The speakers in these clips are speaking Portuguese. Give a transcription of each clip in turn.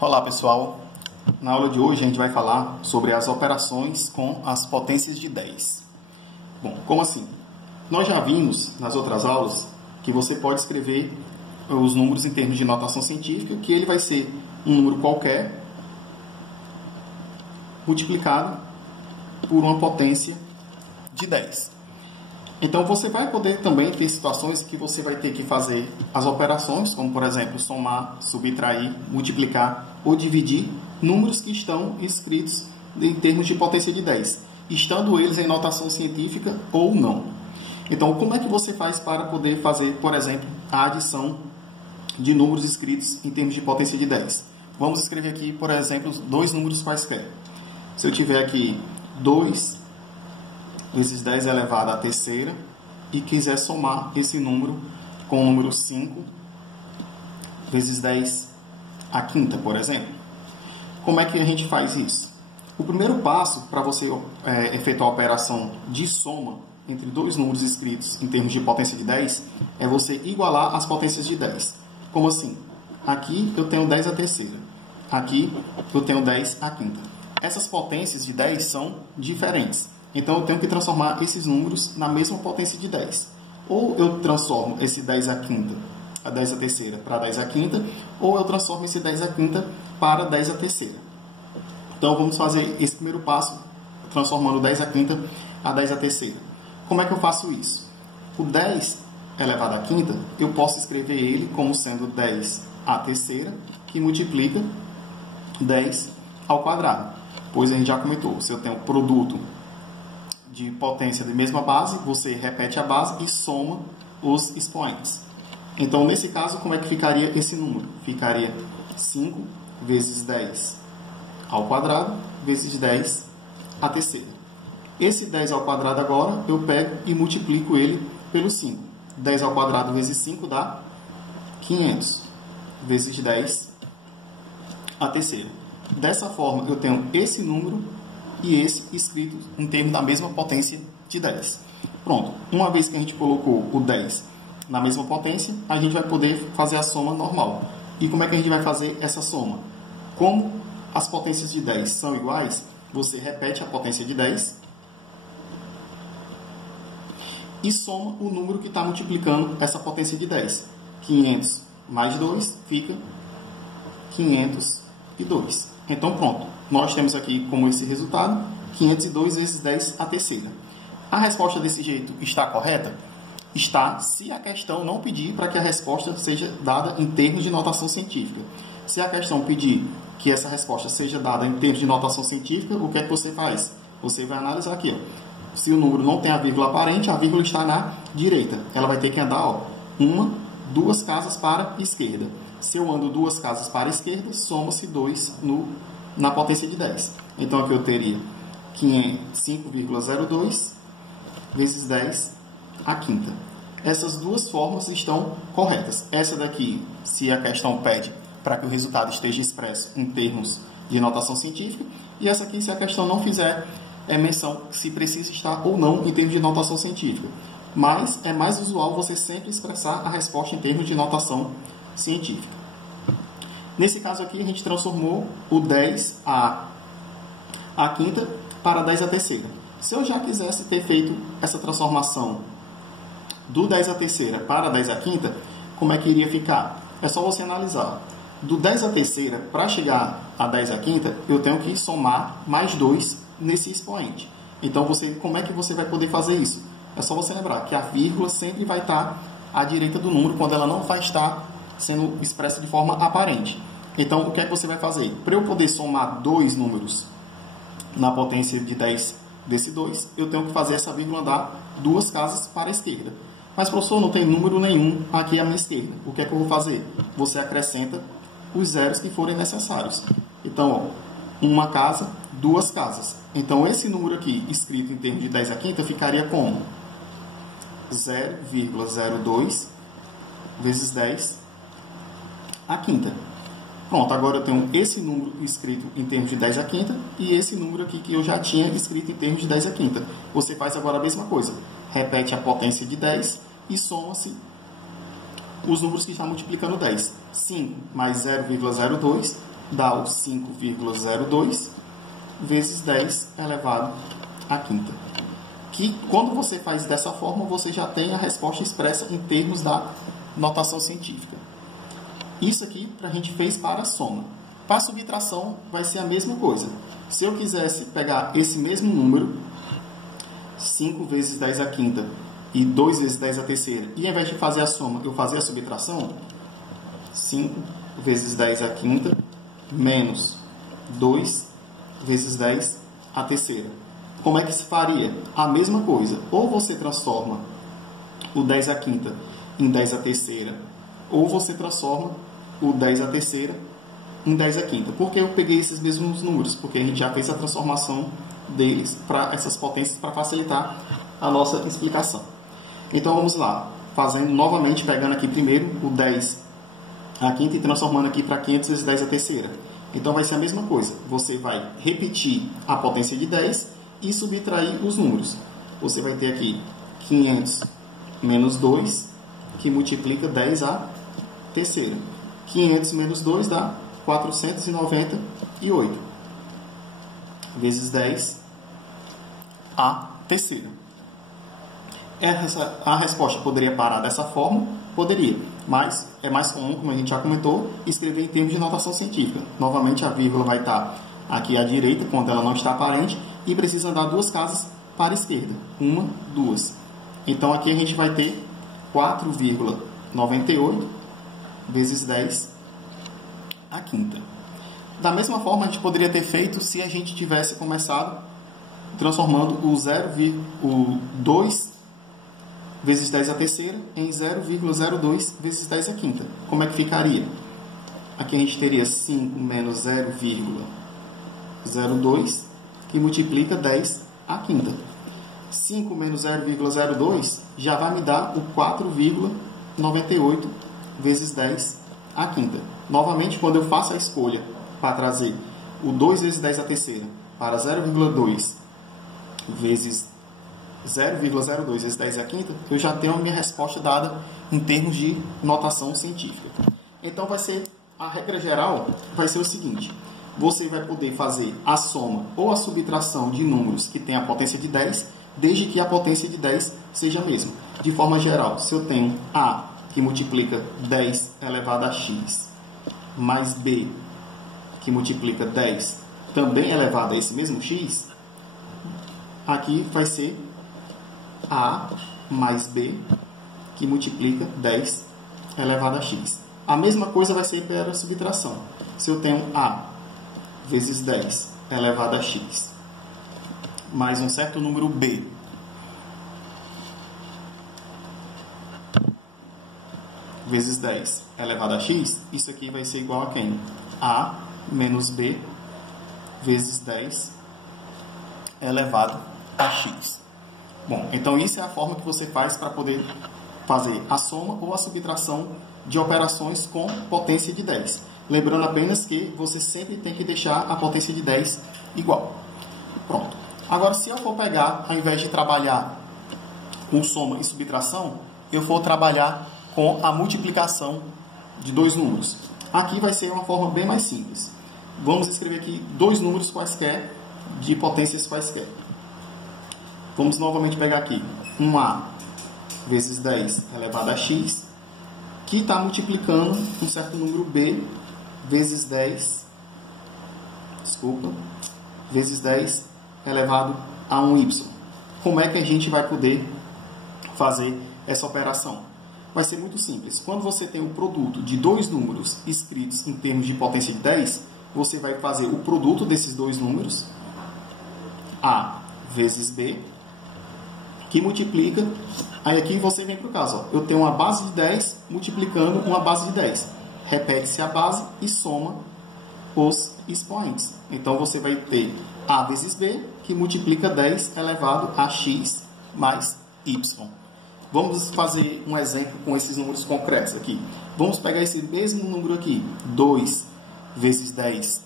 Olá pessoal, na aula de hoje a gente vai falar sobre as operações com as potências de 10. Bom, como assim? Nós já vimos nas outras aulas que você pode escrever os números em termos de notação científica, que ele vai ser um número qualquer multiplicado por uma potência de 10. Então você vai poder também ter situações que você vai ter que fazer as operações, como por exemplo somar, subtrair, multiplicar ou dividir números que estão escritos em termos de potência de 10, estando eles em notação científica ou não. Então como é que você faz para poder fazer, por exemplo, a adição de números escritos em termos de potência de 10? Vamos escrever aqui, por exemplo, dois números quaisquer. Se eu tiver aqui 2 vezes 10 elevado à terceira e quiser somar esse número com o número 5 vezes 10 à quinta, por exemplo. Como é que a gente faz isso? O primeiro passo para você efetuar a operação de soma entre dois números escritos em termos de potência de 10 é você igualar as potências de 10. Como assim? Aqui eu tenho 10 à terceira, aqui eu tenho 10 à quinta. Essas potências de 10 são diferentes. Então, eu tenho que transformar esses números na mesma potência de 10. Ou eu transformo esse 10 à quinta, a 10 à terceira, para 10 à quinta, ou eu transformo esse 10 à quinta para 10 à terceira. Então, vamos fazer esse primeiro passo, transformando 10 à quinta a 10 à terceira. Como é que eu faço isso? O 10 elevado à quinta, eu posso escrever ele como sendo 10 à terceira, que multiplica 10 ao quadrado. Pois a gente já comentou, se eu tenho produto de potência de mesma base, você repete a base e soma os expoentes. Então, nesse caso, como é que ficaria esse número? Ficaria 5 vezes 10 ao quadrado vezes 10 à terceira. Esse 10 ao quadrado agora, eu pego e multiplico ele pelo 5. 10 ao quadrado vezes 5 dá 500 vezes 10 à terceira. Dessa forma, eu tenho esse número e esse escrito em termos da mesma potência de 10. Pronto, uma vez que a gente colocou o 10 na mesma potência, a gente vai poder fazer a soma normal. E como é que a gente vai fazer essa soma? Como as potências de 10 são iguais, você repete a potência de 10 e soma o número que está multiplicando essa potência de 10. 500 mais 2 fica 502. Então, pronto. Nós temos aqui como esse resultado 502 vezes 10 à terceira. A resposta desse jeito está correta? Está, se a questão não pedir para que a resposta seja dada em termos de notação científica. Se a questão pedir que essa resposta seja dada em termos de notação científica, o que é que você faz? Você vai analisar aqui, ó. Se o número não tem a vírgula aparente, a vírgula está na direita. Ela vai ter que andar, ó, 2 casas para a esquerda. Se eu ando 2 casas para a esquerda, soma-se 2 na potência de 10. Então, aqui eu teria 5,02 vezes 10 à quinta. Essas duas formas estão corretas. Essa daqui, se a questão pede para que o resultado esteja expresso em termos de notação científica. E essa aqui, se a questão não fizer menção se precisa estar ou não em termos de notação científica. Mas é mais usual você sempre expressar a resposta em termos de notação científica. Nesse caso aqui, a gente transformou o 10 à quinta para 10 à terceira. Se eu já quisesse ter feito essa transformação do 10 à terceira para 10 à quinta, como é que iria ficar? É só você analisar. Do 10 à terceira, para chegar a 10 à quinta, eu tenho que somar mais 2 nesse expoente. Então, como é que você vai poder fazer isso? É só você lembrar que a vírgula sempre vai estar à direita do número quando ela não vai estar sendo expressa de forma aparente. Então, o que é que você vai fazer? Para eu poder somar dois números na potência de 10 desse 2, eu tenho que fazer essa vírgula andar 2 casas para a esquerda. Mas, professor, não tem número nenhum aqui à minha esquerda. O que é que eu vou fazer? Você acrescenta os zeros que forem necessários. Então, ó, 1 casa, 2 casas. Então, esse número aqui, escrito em termos de 10 à quinta, ficaria como 0,02 vezes 10 à quinta. Pronto, agora eu tenho esse número escrito em termos de 10 à quinta e esse número aqui que eu já tinha escrito em termos de 10 à quinta. Você faz agora a mesma coisa. Repete a potência de 10 e soma-se os números que estão multiplicando 10. 5 mais 0,02 dá o 5,02 vezes 10 elevado à quinta. Que quando você faz dessa forma, você já tem a resposta expressa em termos da notação científica. Isso aqui a gente fez para a soma. Para a subtração vai ser a mesma coisa. Se eu quisesse pegar esse mesmo número, 5 vezes 10 à quinta e 2 vezes 10 à terceira, e ao invés de fazer a soma, eu fazer a subtração, 5 vezes 10 à quinta menos 2 vezes 10 à terceira. Como é que se faria? A mesma coisa. Ou você transforma o 10 à quinta em 10 à terceira, ou você transforma o 10 à terceira em 10 à quinta. Por que eu peguei esses mesmos números? Porque a gente já fez a transformação deles para essas potências para facilitar a nossa explicação. Então vamos lá, fazendo novamente, pegando aqui primeiro o 10 à quinta e transformando aqui para 500 vezes 10 à terceira. Então vai ser a mesma coisa, você vai repetir a potência de 10 e subtrair os números. Você vai ter aqui 500 menos 2, que multiplica 10 à terceira. 500 menos 2 dá 498 vezes 10 à terceira. A resposta poderia parar dessa forma? Poderia, mas é mais comum, como a gente já comentou, escrever em termos de notação científica. Novamente, a vírgula vai estar aqui à direita, quando ela não está aparente, e precisa andar 2 casas para a esquerda. 1, 2. Então, aqui a gente vai ter 4,98 vezes 10 à quinta. Da mesma forma, a gente poderia ter feito se a gente tivesse começado transformando o 2 vezes 10 à terceira em 0,02 vezes 10 à quinta. Como é que ficaria? Aqui a gente teria 5 menos 0,02, que multiplica 10 à quinta. 5 menos 0,02 já vai me dar o 4,98 vezes 10 à quinta. Novamente, quando eu faço a escolha para trazer o 2 vezes 10 à terceira para 0,02 vezes 0,02 vezes 10 à quinta, eu já tenho a minha resposta dada em termos de notação científica. Então, a regra geral vai ser o seguinte: você vai poder fazer a soma ou a subtração de números que têm a potência de 10, desde que a potência de 10 seja a mesma. De forma geral, se eu tenho A, que multiplica 10 elevado a x, mais B, que multiplica 10 também elevado a esse mesmo x, aqui vai ser A mais B, que multiplica 10 elevado a x. A mesma coisa vai ser para a subtração. Se eu tenho A vezes 10 elevado a x, mais um certo número B, vezes 10 elevado a x, isso aqui vai ser igual a quem? A menos B vezes 10 elevado a x. Bom, então isso é a forma que você faz para poder fazer a soma ou a subtração de operações com potência de 10. Lembrando apenas que você sempre tem que deixar a potência de 10 igual. Pronto. Agora, se eu for pegar, ao invés de trabalhar com soma e subtração, eu for trabalhar com a multiplicação de 2 números. Aqui vai ser uma forma bem mais simples. Vamos escrever aqui 2 números quaisquer, de potências quaisquer. Vamos novamente pegar aqui 1A vezes 10 elevado a x, que está multiplicando um certo número B vezes 10, vezes 10 elevado a 1y. Como é que a gente vai poder fazer essa operação? Vai ser muito simples. Quando você tem o produto de 2 números escritos em termos de potência de 10, você vai fazer o produto desses 2 números, A vezes B, que multiplica. Aí aqui você vem para o caso. Eu tenho uma base de 10 multiplicando uma base de 10. Repete-se a base e soma os expoentes. Então você vai ter A vezes B, que multiplica 10 elevado a x mais y. Vamos fazer um exemplo com esses números concretos aqui. Vamos pegar esse mesmo número aqui, 2 vezes 10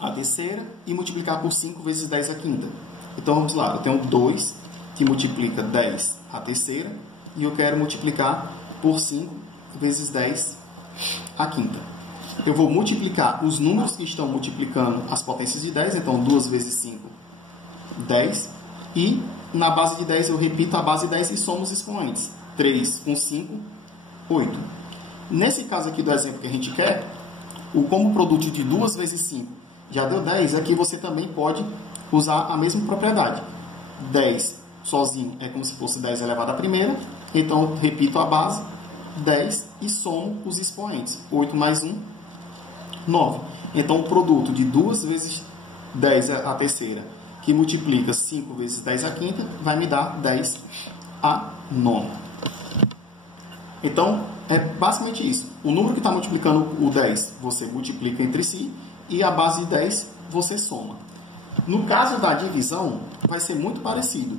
à terceira, e multiplicar por 5 vezes 10 à quinta. Então vamos lá, eu tenho 2 que multiplica 10 à terceira, e eu quero multiplicar por 5 vezes 10 à quinta. eu vou multiplicar os números que estão multiplicando as potências de 10, então 2 vezes 5, 10, e na base de 10 eu repito a base 10 e somo os expoentes. 3 com 5, 8. Nesse caso aqui do exemplo que a gente quer, como produto de 2 vezes 5 já deu 10, aqui você também pode usar a mesma propriedade. 10 sozinho é como se fosse 10 elevado à primeira, então eu repito a base, 10, e somo os expoentes. 8 mais 1, 9. Então o produto de 2 vezes 10 à terceira, que multiplica 5 vezes 10 à quinta, vai me dar 10 à nona. Então, é basicamente isso. O número que está multiplicando o 10, você multiplica entre si, e a base de 10 você soma. No caso da divisão, vai ser muito parecido.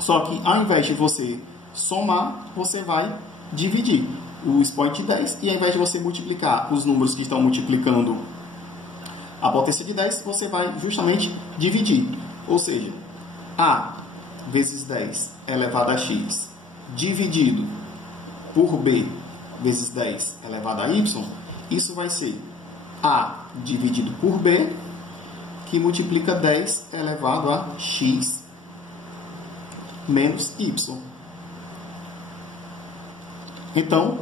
Só que ao invés de você somar, você vai dividir o expoente de 10, e ao invés de você multiplicar os números que estão multiplicando a potência de 10, você vai justamente dividir. Ou seja, A vezes 10 elevado a x dividido por B vezes 10 elevado a y, isso vai ser A dividido por B, que multiplica 10 elevado a x menos y. Então,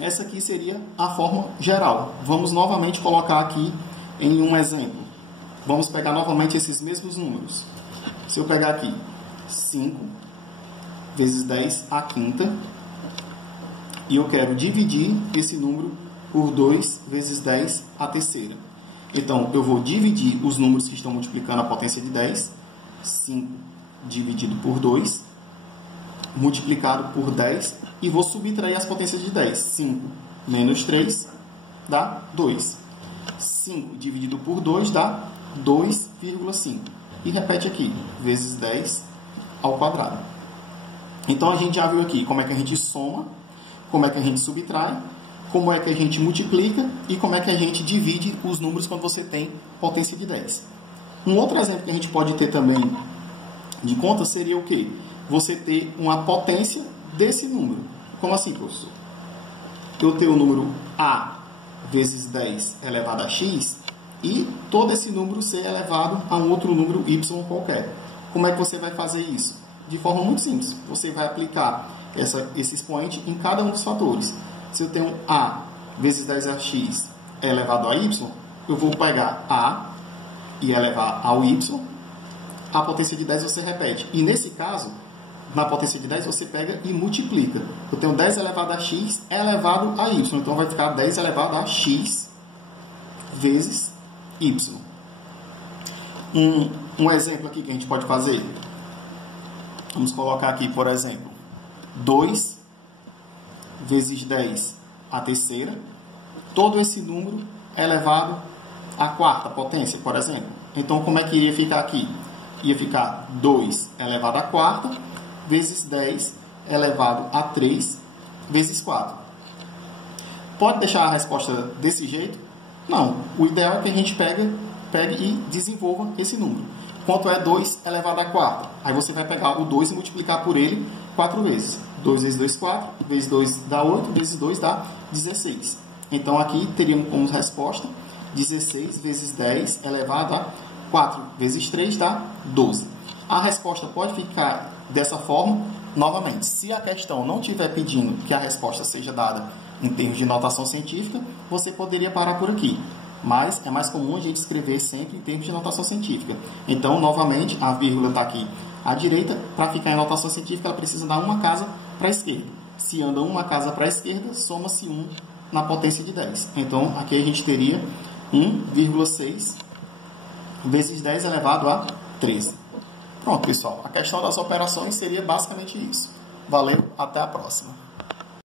essa aqui seria a forma geral. Vamos novamente colocar aqui em um exemplo. Vamos pegar novamente esses mesmos números. Se eu pegar aqui 5 vezes 10 à quinta, e eu quero dividir esse número por 2 vezes 10 à terceira. Então, eu vou dividir os números que estão multiplicando a potência de 10. 5 dividido por 2, multiplicado por 10, e vou subtrair as potências de 10. 5 menos 3 dá 2. 5 dividido por 2 dá 2,5. E repete aqui, vezes 10 ao quadrado. Então, a gente já viu aqui como é que a gente soma, como é que a gente subtrai, como é que a gente multiplica e como é que a gente divide os números quando você tem potência de 10. Um outro exemplo que a gente pode ter também de conta seria o quê? Você ter uma potência desse número. Como assim, professor? Eu tenho o número A vezes 10 elevado a x e todo esse número ser elevado a um outro número y qualquer. Como é que você vai fazer isso? De forma muito simples. Você vai aplicar esse expoente em cada um dos fatores. Se eu tenho A vezes 10ax elevado a y, eu vou pegar A e elevar ao y. A potência de 10 você repete. E nesse caso, na potência de 10 você pega e multiplica. Eu tenho 10 elevado a x elevado a y. Então vai ficar 10 elevado a x vezes y. Um exemplo aqui que a gente pode fazer. Vamos colocar aqui, por exemplo, 2 vezes 10 à terceira. Todo esse número é elevado à quarta potência, por exemplo. Então, como é que iria ficar aqui? Ia ficar 2 elevado à quarta vezes 10 elevado a 3 vezes 4. Pode deixar a resposta desse jeito? Não. O ideal é que a gente pegue e desenvolva esse número. Quanto é 2 elevado à quarta? Aí você vai pegar o 2 e multiplicar por ele 4 vezes. 2 vezes 2, 4. Vezes 2 dá 8. Vezes 2 dá 16. Então, aqui teríamos como resposta 16 vezes 10 elevado a 4 vezes 3 dá 12. A resposta pode ficar dessa forma. Novamente, se a questão não estiver pedindo que a resposta seja dada em termos de notação científica, você poderia parar por aqui. Mas é mais comum a gente escrever sempre em termos de notação científica. Então, novamente, a vírgula está aqui à direita. Para ficar em notação científica, ela precisa dar uma casa para a esquerda. Se anda uma casa para a esquerda, soma-se 1 na potência de 10. Então, aqui a gente teria 1,6 vezes 10 elevado a 13. Pronto, pessoal. A questão das operações seria basicamente isso. Valeu, até a próxima.